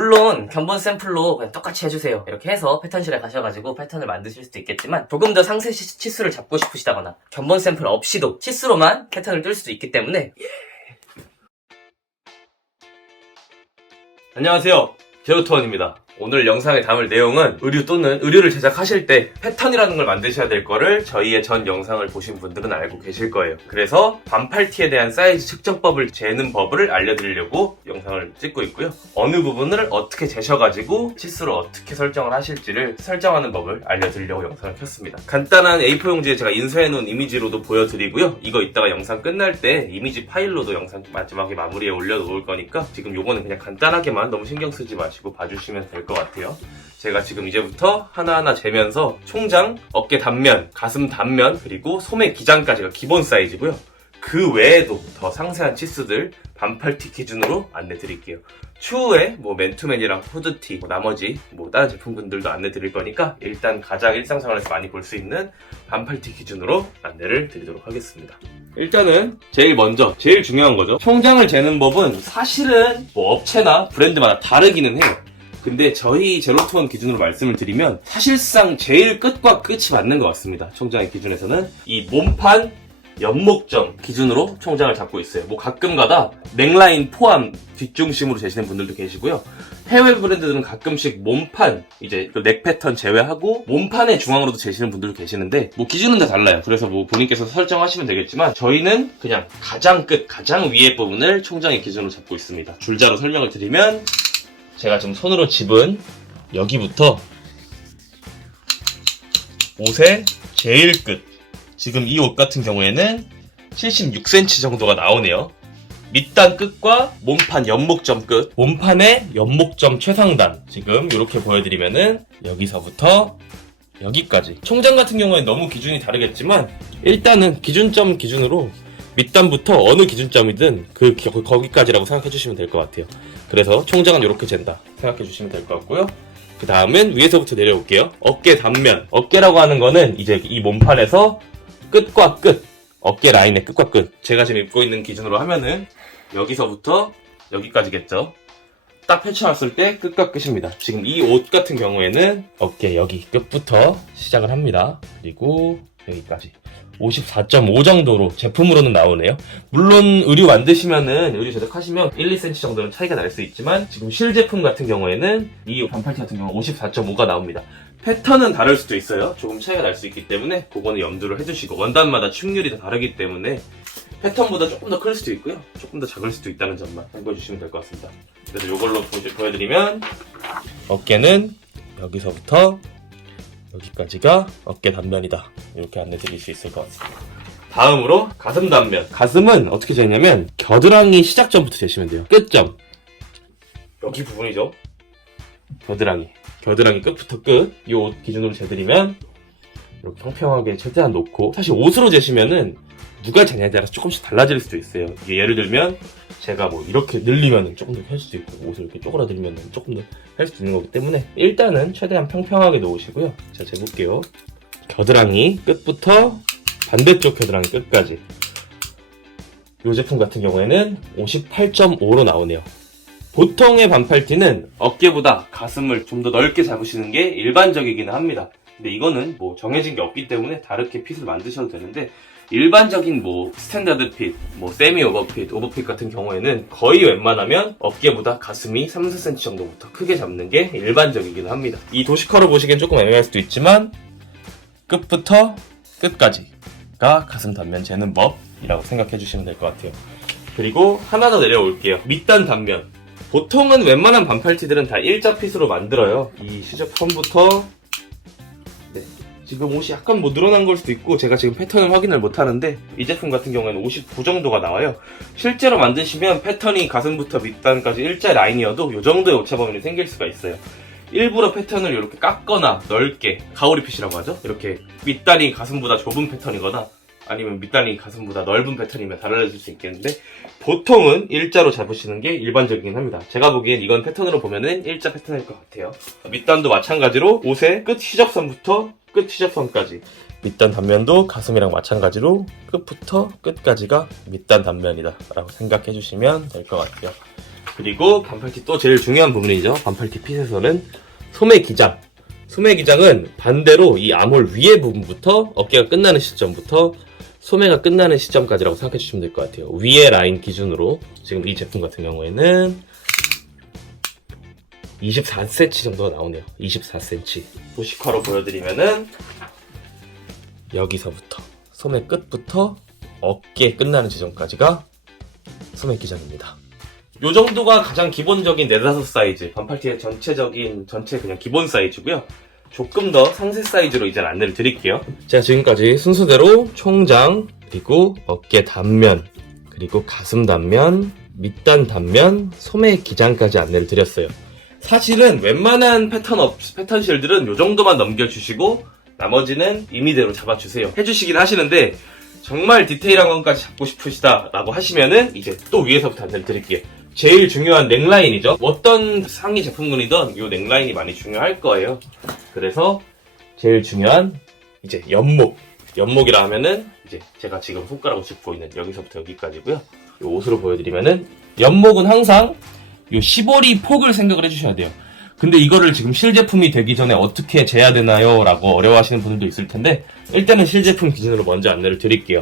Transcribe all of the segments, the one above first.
물론 견본 샘플로 그냥 똑같이 해주세요. 이렇게 해서 패턴실에 가셔가지고 패턴을 만드실 수도 있겠지만 조금 더 상세 치수를 잡고 싶으시다거나 견본 샘플 없이도 치수로만 패턴을 뜰 수도 있기 때문에 안녕하세요, 제로투원입니다. 오늘 영상에 담을 내용은 의류 또는 의류를 제작하실 때 패턴이라는 걸 만드셔야 될 거를 저희의 전 영상을 보신 분들은 알고 계실 거예요. 그래서 반팔티에 대한 사이즈 측정법을 재는 법을 알려드리려고 영상을 찍고 있고요. 어느 부분을 어떻게 재셔가지고 치수를 어떻게 설정을 하실지를 설정하는 법을 알려드리려고 영상을 켰습니다. 간단한 A4 용지에 제가 인쇄해놓은 이미지로도 보여드리고요. 이거 이따가 영상 끝날 때 이미지 파일로도 영상 마지막에 마무리에 올려놓을 거니까 지금 요거는 그냥 간단하게만 너무 신경 쓰지 마시고 봐주시면 될 것 같아요. 제가 지금 이제부터 하나하나 재면서 총장, 어깨 단면, 가슴 단면, 그리고 소매 기장까지가 기본 사이즈고요. 그 외에도 더 상세한 치수들 반팔티 기준으로 안내 드릴게요. 추후에 맨투맨이랑 후드티, 나머지 다른 제품군들도 안내 드릴 거니까 일단 가장 일상생활에서 많이 볼 수 있는 반팔티 기준으로 안내를 드리도록 하겠습니다. 일단은 제일 먼저 제일 중요한 거죠. 총장을 재는 법은 사실은 업체나 브랜드마다 다르기는 해요. 근데 저희 제로투원 기준으로 말씀을 드리면 사실상 제일 끝과 끝이 맞는 것 같습니다. 총장의 기준에서는 이 몸판 연목점 기준으로 총장을 잡고 있어요. 가끔가다 넥라인 포함 뒷중심으로 재시는 분들도 계시고요. 해외 브랜드들은 가끔씩 몸판 이제 넥 패턴 제외하고 몸판의 중앙으로도 재시는 분들도 계시는데 기준은 다 달라요. 그래서 본인께서 설정하시면 되겠지만 저희는 그냥 가장 끝, 가장 위에 부분을 총장의 기준으로 잡고 있습니다. 줄자로 설명을 드리면 제가 지금 손으로 집은 여기부터 옷의 제일 끝, 지금 이 옷 같은 경우에는 76cm 정도가 나오네요. 밑단 끝과 몸판 연목점 끝, 몸판의 연목점 최상단 지금 이렇게 보여드리면은 여기서부터 여기까지. 총장 같은 경우에는 너무 기준이 다르겠지만 일단은 기준점 기준으로 밑단부터 어느 기준점이든 거기까지라고 생각해 주시면 될 것 같아요. 그래서 총장은 이렇게 잰다 생각해 주시면 될 것 같고요. 그 다음엔 위에서부터 내려올게요. 어깨 단면. 어깨라고 하는 거는 이제 이 몸판에서 끝과 끝, 어깨 라인의 끝과 끝. 제가 지금 입고 있는 기준으로 하면은 여기서부터 여기까지겠죠. 딱 펼쳐놨을 때 끝과 끝입니다. 지금 이 옷 같은 경우에는 어깨 여기 끝부터 시작을 합니다. 그리고 여기까지 54.5 정도로 제품으로는 나오네요. 물론 의류 만드시면은, 의류 제작하시면 1, 2cm 정도는 차이가 날 수 있지만 지금 실제품 같은 경우에는 이 반팔티 같은 경우 54.5가 나옵니다. 패턴은 다를 수도 있어요. 조금 차이가 날 수 있기 때문에 그거는 염두를 해주시고, 원단마다 충률이 다 다르기 때문에 패턴보다 조금 더 클 수도 있고요, 조금 더 작을 수도 있다는 점만 참고해주시면 될 것 같습니다. 그래서 이걸로 보여드리면 어깨는 여기서부터 여기까지가 어깨 단면이다, 이렇게 안내 드릴 수 있을 것 같습니다. 다음으로 가슴 단면. 가슴은 어떻게 재냐면 겨드랑이 시작점부터 재시면 돼요. 끝점 여기 부분이죠. 겨드랑이 끝부터 끝, 이 옷 기준으로 재드리면 이렇게 평평하게 최대한 놓고, 사실 옷으로 재시면은 누가 재냐에 따라서 조금씩 달라질 수도 있어요. 이게 예를 들면 제가 이렇게 늘리면 조금 더 할 수도 있고, 옷을 이렇게 쪼그라들면 조금 더 할 수도 있는 거기 때문에 일단은 최대한 평평하게 놓으시고요. 자, 재볼게요. 겨드랑이 끝부터 반대쪽 겨드랑이 끝까지. 이 제품 같은 경우에는 58.5로 나오네요. 보통의 반팔티는 어깨보다 가슴을 좀 더 넓게 잡으시는 게 일반적이기는 합니다. 근데 이거는 정해진 게 없기 때문에 다르게 핏을 만드셔도 되는데, 일반적인 스탠다드 핏, 세미 오버핏, 오버핏 같은 경우에는 거의 웬만하면 어깨보다 가슴이 3, 4cm 정도부터 크게 잡는 게 일반적이긴 합니다. 이 도시커로 보시기엔 조금 애매할 수도 있지만 끝부터 끝까지가 가슴 단면 재는 법이라고 생각해 주시면 될 것 같아요. 그리고 하나 더 내려올게요. 밑단 단면. 보통은 웬만한 반팔티들은 다 일자 핏으로 만들어요. 이 시접선부터 지금 옷이 약간 늘어난 걸 수도 있고, 제가 지금 패턴을 확인을 못 하는데 이 제품 같은 경우에는 59 정도가 나와요. 실제로 만드시면 패턴이 가슴부터 밑단까지 일자 라인이어도 이 정도의 오차범위는 생길 수가 있어요. 일부러 패턴을 이렇게 깎거나 넓게, 가오리 핏이라고 하죠. 이렇게 밑단이 가슴보다 좁은 패턴이거나 아니면 밑단이 가슴보다 넓은 패턴이면 달라질 수 있겠는데, 보통은 일자로 잡으시는 게 일반적이긴 합니다. 제가 보기엔 이건 패턴으로 보면은 일자 패턴일 것 같아요. 밑단도 마찬가지로 옷의 끝 시접선부터 끝 시접선까지, 밑단 단면도 가슴이랑 마찬가지로 끝부터 끝까지가 밑단 단면이다 라고 생각해 주시면 될 것 같아요. 그리고 반팔티 또 제일 중요한 부분이죠. 반팔티 핏에서는 소매 기장. 소매 기장은 반대로 이 암홀 위에 부분부터 어깨가 끝나는 시점부터 소매가 끝나는 시점까지라고 생각해 주시면 될 것 같아요. 위에 라인 기준으로 지금 이 제품 같은 경우에는 24cm 정도가 나오네요. 24cm. 도식화로 보여드리면은 여기서부터 소매 끝부터 어깨 끝나는 지점까지가 소매 기장입니다. 요 정도가 가장 기본적인 4-5 사이즈, 반팔티의 전체 그냥 기본 사이즈고요. 조금 더 상세 사이즈로 이제 안내를 드릴게요. 제가 지금까지 순서대로 총장, 그리고 어깨 단면, 그리고 가슴 단면, 밑단 단면, 소매 기장까지 안내를 드렸어요. 사실은 웬만한 패턴실들은 요 정도만 넘겨주시고 나머지는 임의대로 잡아주세요. 해주시긴 하시는데 정말 디테일한 것까지 잡고 싶으시다 라고 하시면은 이제 또 위에서부터 안내를 드릴게요. 제일 중요한 넥라인이죠. 어떤 상의 제품군이든 이 넥라인이 많이 중요할 거예요. 그래서 제일 중요한 이제 연목이라 하면은 이제 제가 지금 손가락으로 짚고 있는 여기서부터 여기까지고요. 이 옷으로 보여드리면은 연목은 항상 이 시보리 폭을 생각을 해주셔야 돼요. 근데 이거를 지금 실제품이 되기 전에 어떻게 재야 되나요? 라고 어려워하시는 분들도 있을 텐데 일단은 실제품 기준으로 먼저 안내를 드릴게요.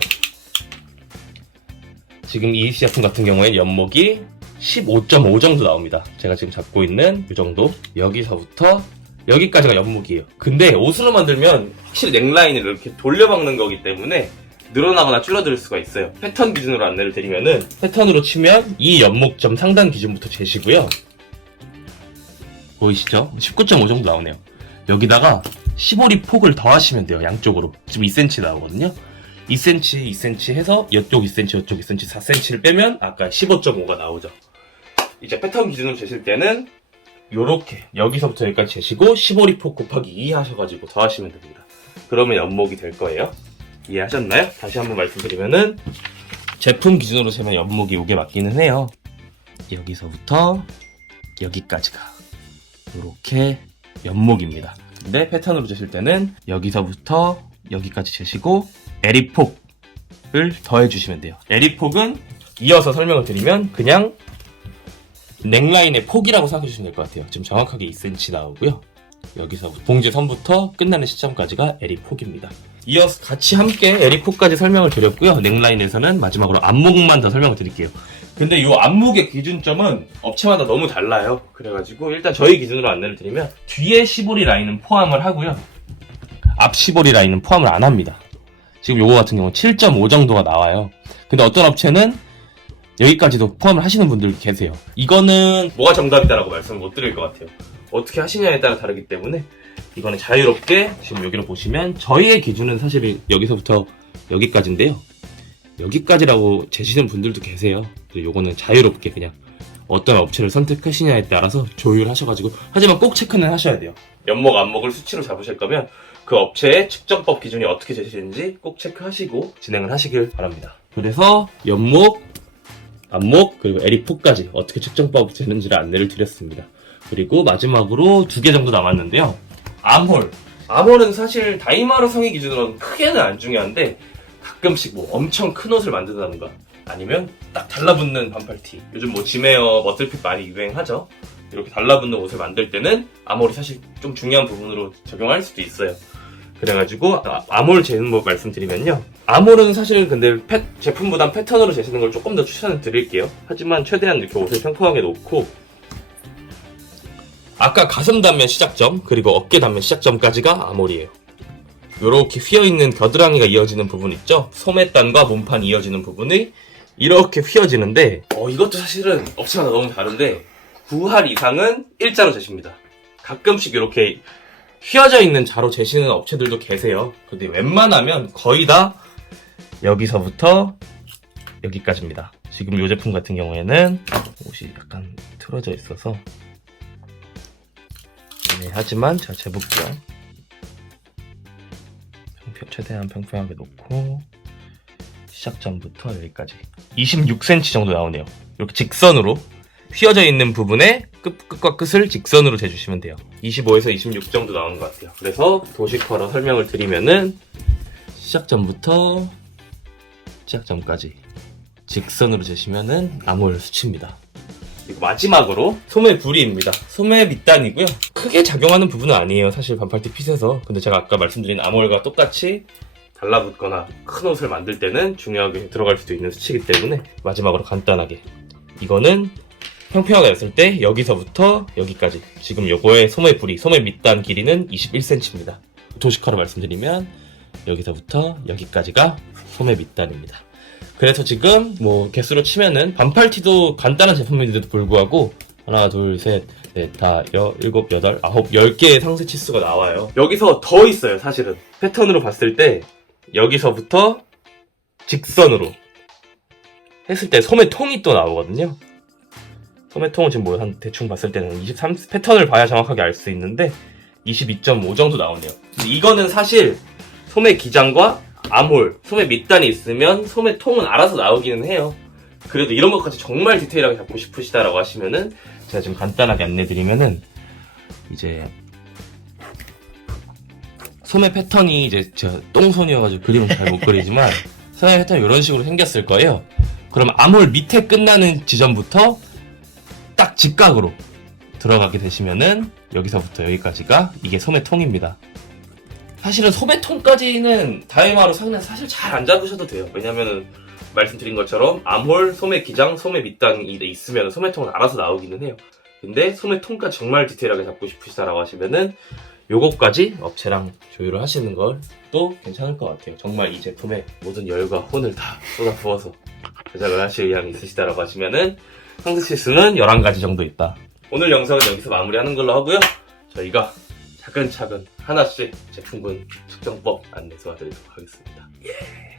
지금 이 제품 같은 경우에 연목이 15.5 정도 나옵니다. 제가 지금 잡고 있는 이 정도. 여기서부터 여기까지가 연목이에요. 근데 옷으로 만들면 확실히 넥라인을 이렇게 돌려박는 거기 때문에 늘어나거나 줄어들 수가 있어요. 패턴 기준으로 안내를 드리면은 패턴으로 치면 이 연목점 상단 기준부터 재시고요. 보이시죠? 19.5 정도 나오네요. 여기다가 시보리 폭을 더하시면 돼요. 양쪽으로. 지금 2cm 나오거든요. 2cm, 2cm 해서 이쪽 2cm, 이쪽 2cm, 4cm를 빼면 아까 15.5가 나오죠. 이제 패턴 기준으로 재실 때는 요렇게 여기서부터 여기까지 재시고 시보리 폭 곱하기 2 하셔가지고 더하시면 됩니다. 그러면 연목이 될 거예요. 이해하셨나요? 다시 한번 말씀드리면은 제품 기준으로 재면 연목이 요게 맞기는 해요. 여기서부터 여기까지가 요렇게 연목입니다. 근데 패턴으로 재실 때는 여기서부터 여기까지 재시고 에리폭을 더해주시면 돼요. 에리폭은 이어서 설명을 드리면 그냥 넥라인의 폭이라고 생각해주시면 될 것 같아요. 지금 정확하게 2cm 나오고요. 여기서 봉제 선부터 끝나는 시점까지가 에리폭입니다. 이어서 같이 함께 에리폭까지 설명을 드렸고요. 넥라인에서는 마지막으로 안목만 더 설명을 드릴게요. 근데 이 안목의 기준점은 업체마다 너무 달라요. 그래가지고 일단 저희 기준으로 안내를 드리면 뒤에 시보리 라인은 포함을 하고요. 앞 시보리 라인은 포함을 안 합니다. 지금 요거 같은 경우는 7.5 정도가 나와요. 근데 어떤 업체는 여기까지도 포함을 하시는 분들 계세요. 이거는 뭐가 정답이다라고 말씀을 못 드릴 것 같아요. 어떻게 하시냐에 따라 다르기 때문에 이거는 자유롭게 지금 여기로 보시면 저희의 기준은 사실 여기서부터 여기까지인데요. 여기까지라고 재시는 분들도 계세요. 요거는 자유롭게 그냥 어떤 업체를 선택하시냐에 따라서 조율하셔가지고 하지만 꼭 체크는 하셔야 돼요. 연목, 안목을 수치로 잡으실 거면 그 업체의 측정법 기준이 어떻게 재시는지 꼭 체크하시고 진행을 하시길 바랍니다. 그래서 연목, 안목, 그리고 에리폭까지 어떻게 측정법이 되는지를 안내를 드렸습니다. 그리고 마지막으로 2개 정도 남았는데요. 암홀. 암홀은 사실 다이마루 성의 기준으로는 크게는 안 중요한데 가끔씩 뭐 엄청 큰 옷을 만든다던가 아니면 딱 달라붙는 반팔티. 요즘 뭐 지메어, 머틀핏 많이 유행하죠. 이렇게 달라붙는 옷을 만들 때는 암홀이 사실 좀 중요한 부분으로 적용할 수도 있어요. 그래가지고 암홀 재는 법 말씀드리면요. 암홀은 사실은 근데 제품보단 패턴으로 재시는 걸 조금 더 추천을 드릴게요. 하지만 최대한 이렇게 옷을 평평하게 놓고 아까 가슴 단면 시작점 그리고 어깨 단면 시작점까지가 암홀이에요. 요렇게 휘어있는 겨드랑이가 이어지는 부분 있죠? 소매단과 몸판 이어지는 부분이 이렇게 휘어지는데 이것도 사실은 업체마다 너무 다른데 9할 이상은 일자로 재십니다. 가끔씩 이렇게 휘어져 있는 자로 재시는 업체들도 계세요. 근데 웬만하면 거의 다 여기서부터 여기까지입니다. 지금 이 제품 같은 경우에는 옷이 약간 틀어져 있어서 하지만 제가 재볼게요. 최대한 평평하게 놓고 시작점부터 여기까지 26cm 정도 나오네요. 이렇게 직선으로 휘어져 있는 부분에 끝과 끝을 직선으로 재주시면 돼요. 25에서 26 정도 나오는 것 같아요. 그래서 도식화로 설명을 드리면은 시작점부터 시작점까지 직선으로 재시면은 암홀 수치입니다. 그리고 마지막으로 소매 부리입니다. 소매 밑단이고요. 크게 작용하는 부분은 아니에요. 사실 반팔티 핏에서. 근데 제가 아까 말씀드린 아몰과 똑같이 달라붙거나 큰 옷을 만들 때는 중요하게 들어갈 수도 있는 수치이기 때문에 마지막으로 간단하게 이거는 평평하게 냈을 때 여기서부터 여기까지 지금 요거의 소매 부리, 소매 밑단 길이는 21cm입니다. 도식화로 말씀드리면 여기서부터 여기까지가 소매 밑단입니다. 그래서 지금 뭐 개수로 치면은 반팔티도 간단한 제품인데도 불구하고 하나, 둘, 셋, 넷, 다, 일곱, 여덟, 아홉, 10개의 상세 치수가 나와요. 여기서 더 있어요, 사실은. 패턴으로 봤을 때 여기서부터 직선으로 했을 때 소매통이 또 나오거든요. 소매통은 지금 뭐 한 대충 봤을 때는 23 패턴을 봐야 정확하게 알 수 있는데 22.5 정도 나오네요. 이거는 사실 소매 기장과 암홀, 소매 밑단이 있으면 소매통은 알아서 나오기는 해요. 그래도 이런 것까지 정말 디테일하게 잡고 싶으시다라고 하시면은 제가 지금 간단하게 안내드리면은 이제 소매 패턴이 이제 제가 똥손이어가지고 그림은 잘 못 그리지만 소매 패턴이 이런 식으로 생겼을 거예요. 그럼 암홀 밑에 끝나는 지점부터 딱 직각으로 들어가게 되시면은 여기서부터 여기까지가 이게 소매통입니다. 사실은 소매통까지는 다이마로 상단 사실 잘 안 잡으셔도 돼요. 왜냐면은 말씀드린 것처럼 암홀, 소매 기장, 소매 밑단이 있으면 소매통은 알아서 나오기는 해요. 근데 소매통까지 정말 디테일하게 잡고 싶으시다라고 하시면은 요거까지 업체랑 조율을 하시는 걸 또 괜찮을 것 같아요. 정말 이 제품에 모든 열과 혼을 다 쏟아부어서 제작을 하실 의향이 있으시다라고 하시면은 상세 치수는 11가지 정도 있다. 오늘 영상은 여기서 마무리하는 걸로 하고요. 저희가 차근차근 하나씩 제품군 측정법 안내 도와드리도록 하겠습니다. 예.